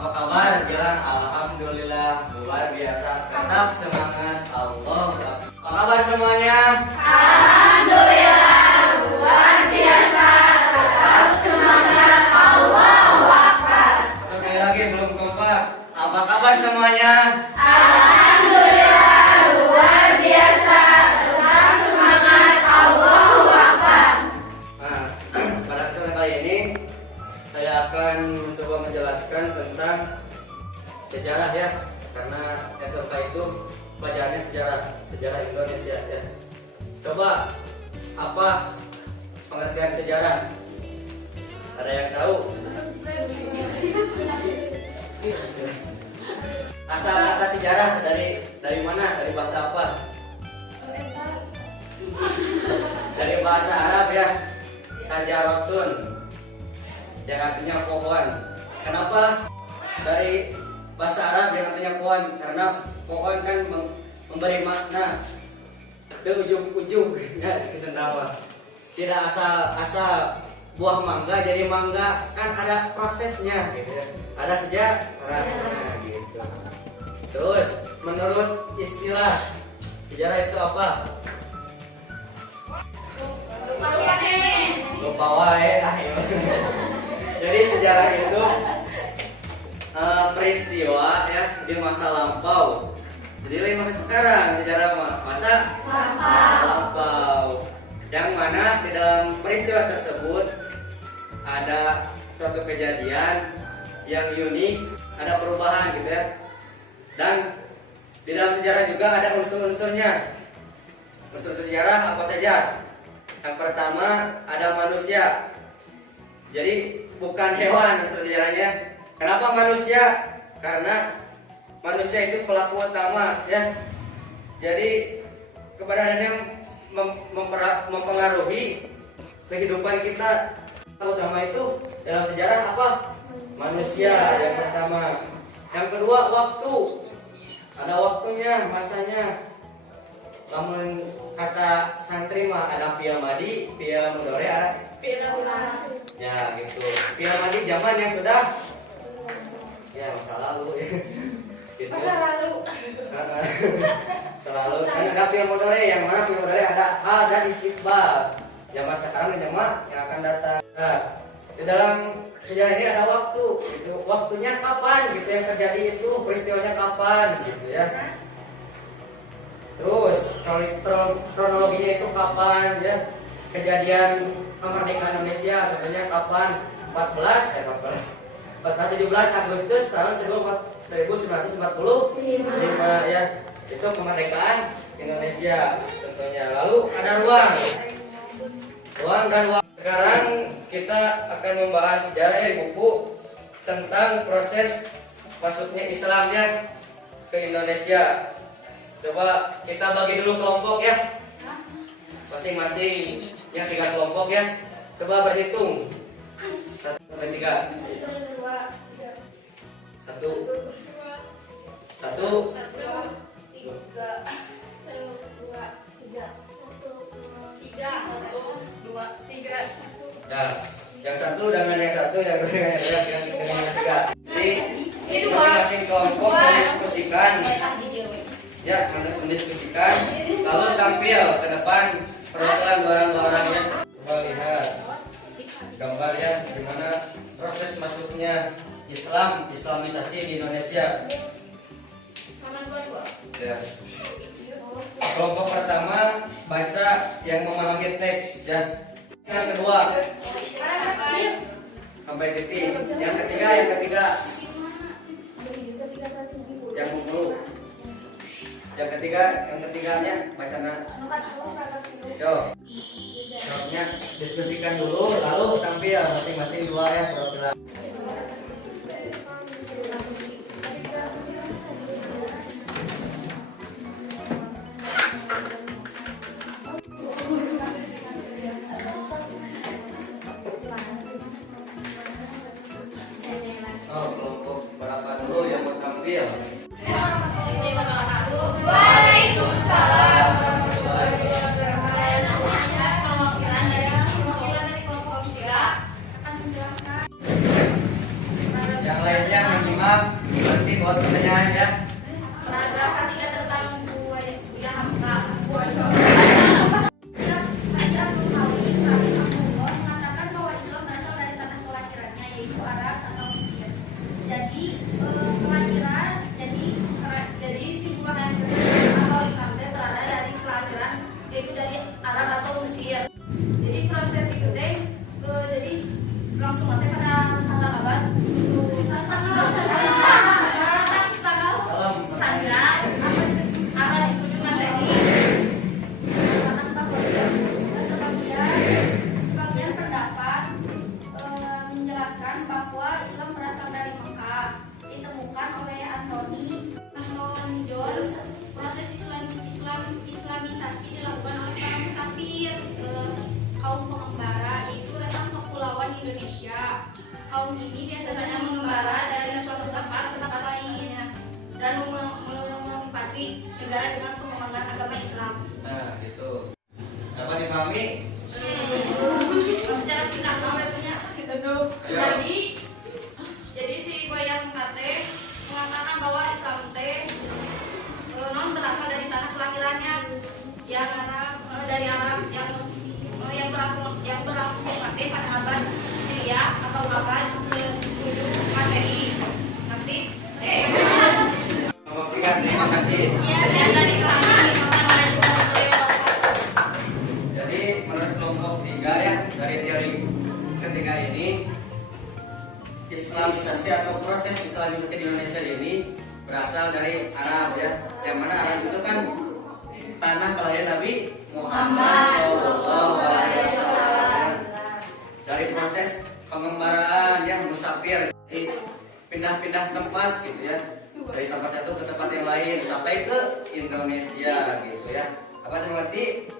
Apa kabar? Bilang alhamdulillah, luar biasa. Tetap semangat, Allah. Apa kabar semuanya? Alhamdulillah, luar biasa. Tetap semangat, Allahu Akbar. Sekali lagi belum kompak. Apa kabar semuanya? Alhamdulillah, luar biasa. Tetap semangat, Allahu Akbar. Nah, pada kesempatan kali ini saya akan mencoba menjelaskan tentang sejarah ya, karena SMK itu pelajarannya sejarah Indonesia ya. Coba apa pengertian sejarah? Ada yang tahu? Asal kata sejarah dari mana? Dari bahasa apa? Dari bahasa Arab ya. Sajarotun, yang artinya pohon. Kenapa dari bahasa Arab yang artinya pohon? Karena pohon kan memberi makna ke ujung-ujung ya, sendawa. Tidak asal buah mangga jadi mangga, kan ada prosesnya gitu ya. Ada sejarahnya gitu. Terus menurut istilah sejarah itu apa? Lupa wae ayo. Jadi sejarah itu peristiwa ya di masa lampau. Jadi lain masa sekarang, sejarah masa lampau. Yang mana di dalam peristiwa tersebut ada suatu kejadian yang unik, ada perubahan gitu ya. Dan di dalam sejarah juga ada unsur-unsurnya. Unsur sejarah apa saja? Yang pertama ada manusia. Jadi bukan hewan unsur sejarahnya. Kenapa manusia? Karena manusia itu pelaku utama ya. Jadi keberadaannya mempengaruhi kehidupan kita. Utama itu dalam sejarah apa? Manusia yang pertama. Yang kedua waktu. Ada waktunya, masanya. Namun kata santri mah ada pial madi, pial mudore, ada ya gitu. Pial madi zaman yang sudah ya masa lalu gitu. Selalu kan ada pial mudore, yang mana pial mudore ada hal dan istiqbal. Zaman sekarang dan zaman yang akan datang. Nah, di dalam sejarah ini ada waktu gitu. Waktunya kapan gitu yang terjadi itu, peristiwanya kapan gitu ya. Terus kronologinya itu kapan ya, kejadian kemerdekaan Indonesia contohnya kapan? 17 Agustus tahun 1945 ya, itu kemerdekaan Indonesia contohnya. Lalu ada ruang dan waktu. Sekarang kita akan membahas sejarah di buku tentang proses masuknya Islamnya ke Indonesia. Coba kita bagi dulu kelompok ya. Masing-masing yang 3 kelompok ya. Coba berhitung. 1 sampai 3. 1 Nah, yang satu dengan yang satu, yang kedua dengan yang ketiga. Jadi masing-masing kelompok mendiskusikan. Ya, mendiskusikan, lalu tampil ke depan perwakilan dua orang ya. Coba lihat gambar ya, gimana proses masuknya Islamisasi di Indonesia. Ya. Kelompok pertama baca yang memahami teks ya. Yang kedua sampai titik. Yang ketiga yang 10. Yang ketiganya bacana. Yo. Jawabnya diskusikan dulu, lalu tampil masing-masing 2 ya perwakilan. Oh, kelompok berapa dulu yang mau tampil? Waalaikumsalam. Yang lainnya menyimak jawab pertanyaan ya. Paragraf ketiga tentang Buya Hamka. Hajar Romawi rahimahullah mengatakan bahwa Islam berasal dari tanah kelahirannya yaitu Arab atau Mesir. Jadi jadi si Buya atau Islam berada dari kelahiran yaitu dari Arab atau Mesir. Jadi proses itu jadi langsung pada tanggal apa? Tanggal 7 Masehi. Sebagian pendapat menjelaskan bahwa Islam berasal dari Mekah, ditemukan oleh Anton Jones. Proses Islamisasi dilakukan oleh para musafir kaum pengembara, yaitu datang ke kepulauan Indonesia. Kaum ini biasanya mengembara dari suatu tempat ke tempat lainnya dan menginvasi negara dengan pengembangan agama Islam. Nah, gitu. Dapat dipahami? Secara singkat punya jadi si Buya Hamka mengatakan bahwa Islam non berasal dari tanah kelahirannya yang dari Arab yang berlangsung pada abad Hijriah atau abad ke-7 Masehi. Nanti Terima kasih. Jadi menurut kelompok 3 ya, dari teori ketiga ini, Islamisasi atau proses Islamisasi di Indonesia ini berasal dari Arab ya. Yang mana Arab itu kan tanah kelahiran Nabi Muhammad SAW. Dari proses pengembaraan yang musafir, pindah-pindah tempat gitu ya, dari tempat satu ke tempat yang lain sampai ke Indonesia gitu ya. Apa mengerti?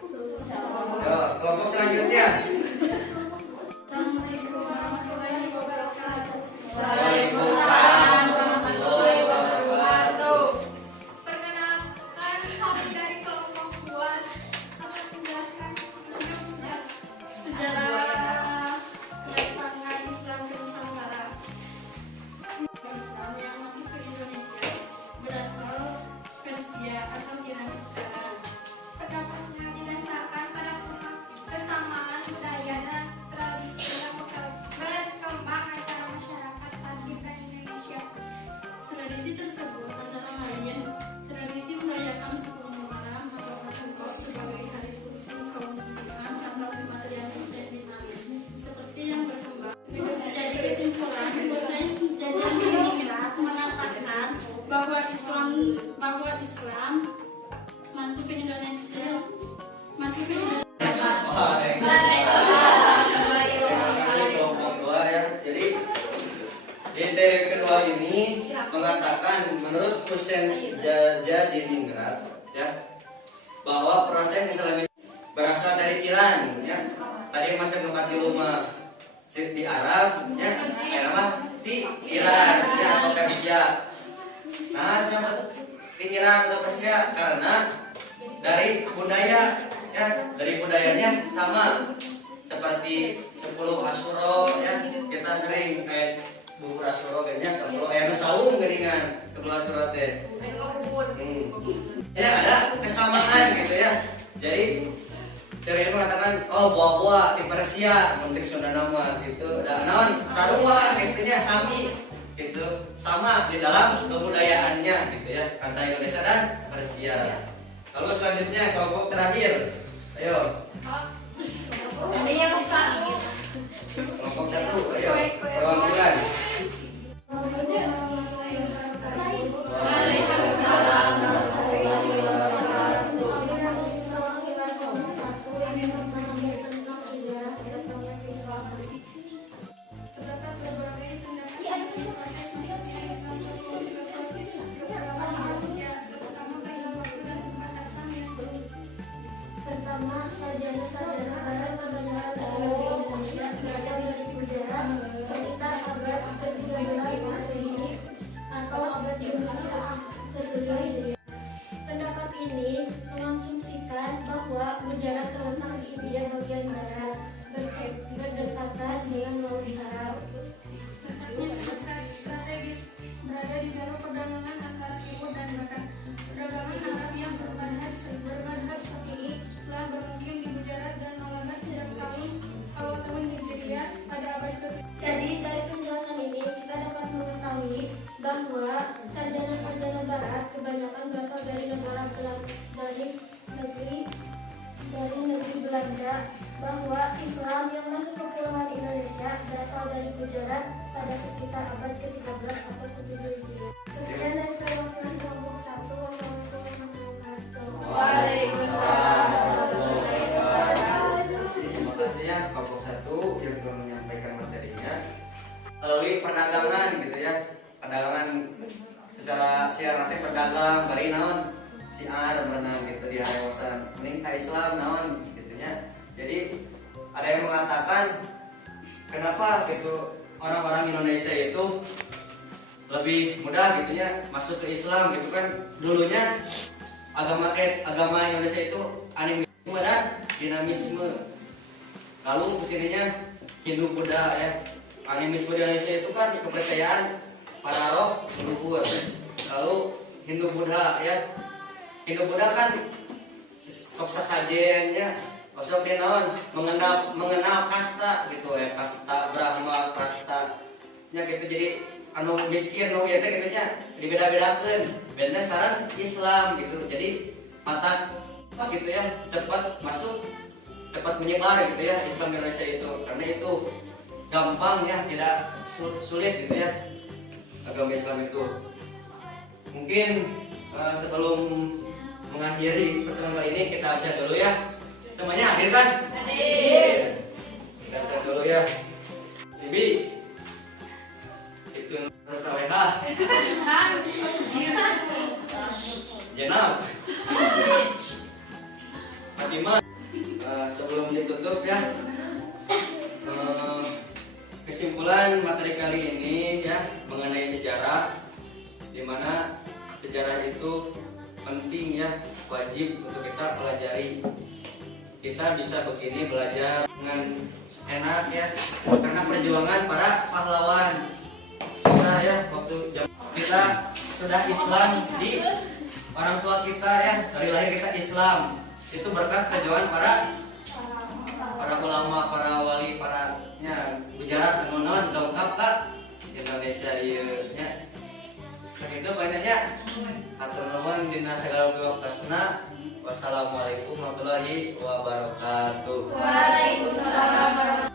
Yo, kelompok selanjutnya. Assalamualaikum warahmatullahi wabarakatuh. Waalaikumsalam warahmatullahi wabarakatuh. Perkenalkan, kami dari kelompok 2 akan menjelaskan sejarah datangnya Islam ke Nusantara. Islam yang masuk ke Indonesia berasal Persia atau Iran sekarang. Pendapatnya didasarkan pada kesamaan budaya dan tradisi yang berkembang antara masyarakat Pasir dan Indonesia. Tradisi tersebut antara lain tradisi merayakan 10 Muharram atau Asyura sebagai hari suci kaum Muslim atau kematian Husain bin Ali seperti yang berkembang. Jadi kesimpulan, Husain Jajan ini mengatakan bahwa Islam masuk ke Indonesia. Kelompok 2 ya. Jadi di teori kedua ini mengatakan menurut Husain Jadiningrat ya, bahwa proses Islamisasi berasal dari Iran ya. Tadi macam tempat di rumah di Arab ya, nama di Iran ya, atau Persia. Nah, kenapa di Iran atau Persia? Karena dari budaya ya, dari budayanya sama seperti 10 Asyura ya, kita sering kayak bubur Asyura ganya 10 ayam saung geringan 10 Asyura teh. Ya ada kesamaan gitu ya. Jadi teori ini mengatakan buah-buah di Persia mencek Sunda nama gitu. Dan naon sarua gitunya sami gitu, sama di dalam kebudayaannya gitu ya, antara Indonesia dan Persia. Lalu selanjutnya kelompok terakhir. Ayo. Kelompok 1, ayo. Perwakilan. Waalaikumsalam warahmatullahi wabarakatuh. Terdapat beberapa pendapat proses masuknya Islam ke beberapa manusia, terutama pada waktu dan tempat asalnya. Pertama, sarjana-sarjana Arab kebanyakan dari Indonesia berasal dari Gujarat sekitar abad ke-13 Masehi atau abad ke-7 Hijriah. Pendapat ini mengasumsikan bahwa Gujarat terletak di India bagian barat, berdekatan dengan Laut Arab. Letaknya strategis berada di jalur perdagangan antara timur dan barat. Perdagangan Arab yang bermadhab Syafi'i telah bermukim di Gujarat dan Malabar sejak awal tahun Hijriah pada abad ke. Jadi dari penjelasan ini kita dapat mengetahui bahwa sarjana-sarjana barat kebanyakan berasal dari negeri Belanda, bahwa Islam yang masuk ke Kepulauan Indonesia berasal dari Gujarat pada sekitar abad ke-13 atau ke-17 Hijriah. Sekian dari perwakilan kelompok 1. Terima kasih ya kelompok 1 yang telah menyampaikan materinya. Melalui perdagangan gitu ya, perdagangan secara siar nanti berdagang bari naon siar berenang gitu di harewasan mending ka Islam naon gitunya. Jadi ada yang mengatakan kenapa gitu orang-orang Indonesia itu lebih mudah gitunya masuk ke Islam gitu kan. Dulunya agama Indonesia itu animisme dan dinamisme. Lalu kesininya Hindu Buddha ya. Animisme di Indonesia itu kan kepercayaan para roh leluhur. Lalu Hindu Buddha ya. Hindu Buddha kan sok sasajennya, sok dia naon mengenal kasta gitu ya, kasta Brahma, kasta nya gitu. Jadi anu miskin nu ieu teh kitu nya dibeda-bedakeun. Benteng saran Islam gitu. Jadi mata gitu ya, cepat masuk, cepat menyebar gitu ya Islam di Indonesia itu. Karena itu gampang ya, tidak sulit gitu ya agama Islam itu. Mungkin sebelum mengakhiri pertemuan kali ini kita absen dulu ya. Semuanya hadir kan? Hadir. Kita absen dulu ya. Bibi itu salehah. Jenab. Fatimah. Sebelum ditutup ya. Kesimpulan materi kali ini ya mengenai sejarah, di mana sejarah itu penting ya, wajib untuk kita pelajari. Kita bisa begini belajar dengan enak ya, karena perjuangan para pahlawan. Susah ya waktu kita sudah Islam di orang tua kita ya, dari lahir kita Islam. Itu berkat perjuangan para ulama, para wali, para Gujarat non dongkap ke Indonesia ieu nya. Itu banyaknya. Atur nuhun dina sagala waktosna. Wassalamualaikum warahmatullahi wabarakatuh. Waalaikumsalam warahmatullahi wabarakatuh.